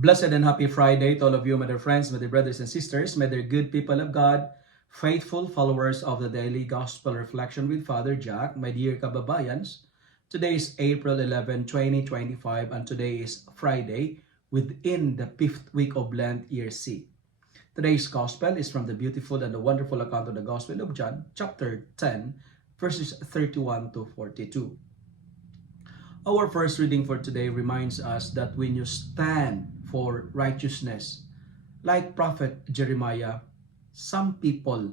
Blessed and happy Friday to all of you, my dear friends, my dear brothers and sisters, my dear good people of God, faithful followers of the Daily Gospel Reflection with Father Jack, my dear kababayans. Today is April 11, 2025, and today is Friday within the 5th week of Lent, year C. Today's Gospel is from the beautiful and the wonderful account of the Gospel of John, chapter 10, verses 31 to 42. Our first reading for today reminds us that when you stand for righteousness, like Prophet Jeremiah, some people,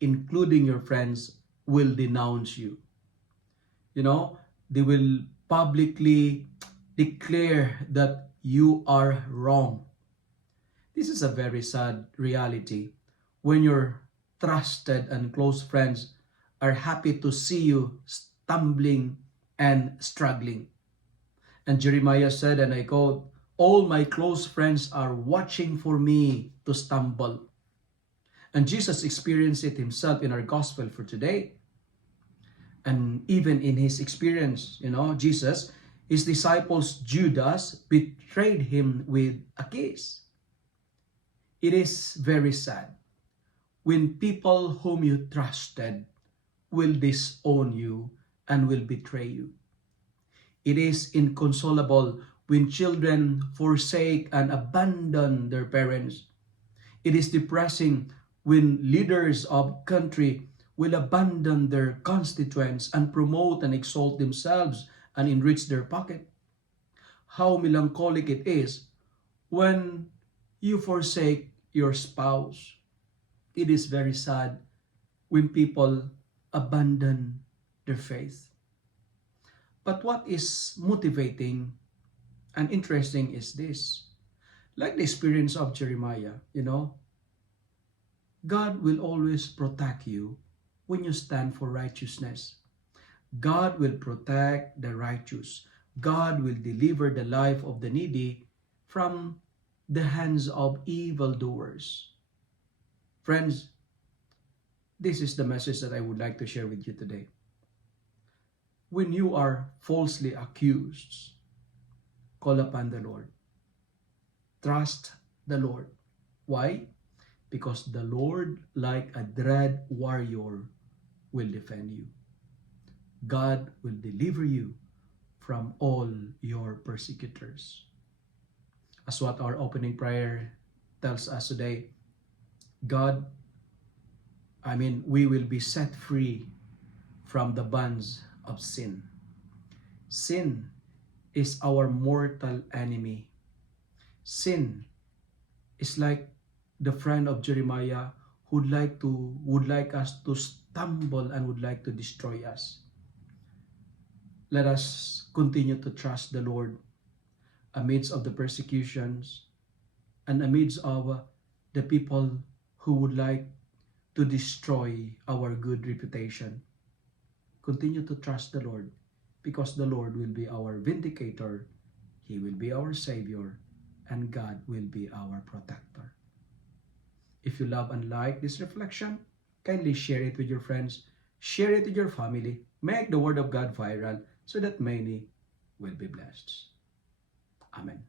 including your friends, will denounce you. They will publicly declare that you are wrong. This is a very sad reality when your trusted and close friends are happy to see you stumbling and struggling. And Jeremiah said, and I quote, "All my close friends are watching for me to stumble." And Jesus experienced it himself in our gospel for today. And even in his experience, Jesus, his disciples Judas betrayed him with a kiss. It is very sad when people whom you trusted will disown you and will betray you. It is inconsolable when children forsake and abandon their parents. It is depressing when leaders of country will abandon their constituents and promote and exalt themselves and enrich their pocket. How melancholic it is when you forsake your spouse. It is very sad when people abandon their faith. But what is motivating and interesting is this. Like the experience of Jeremiah, God will always protect you when you stand for righteousness. God will protect the righteous. God will deliver the life of the needy from the hands of evildoers. Friends, this is the message that I would like to share with you today. When you are falsely accused, call upon the Lord. Trust the Lord. Why? Because the Lord, like a dread warrior, will defend you. God will deliver you from all your persecutors. As what our opening prayer tells us today, we will be set free from the bonds of sin. Sin is our mortal enemy. Sin is like the friend of Jeremiah who would like us to stumble and would like to destroy us. Let us continue to trust the Lord amidst of the persecutions and amidst of the people who would like to destroy our good reputation. Continue to trust the Lord because the Lord will be our vindicator, He will be our Savior, and God will be our protector. If you love and like this reflection, kindly share it with your friends, share it with your family, make the Word of God viral so that many will be blessed. Amen.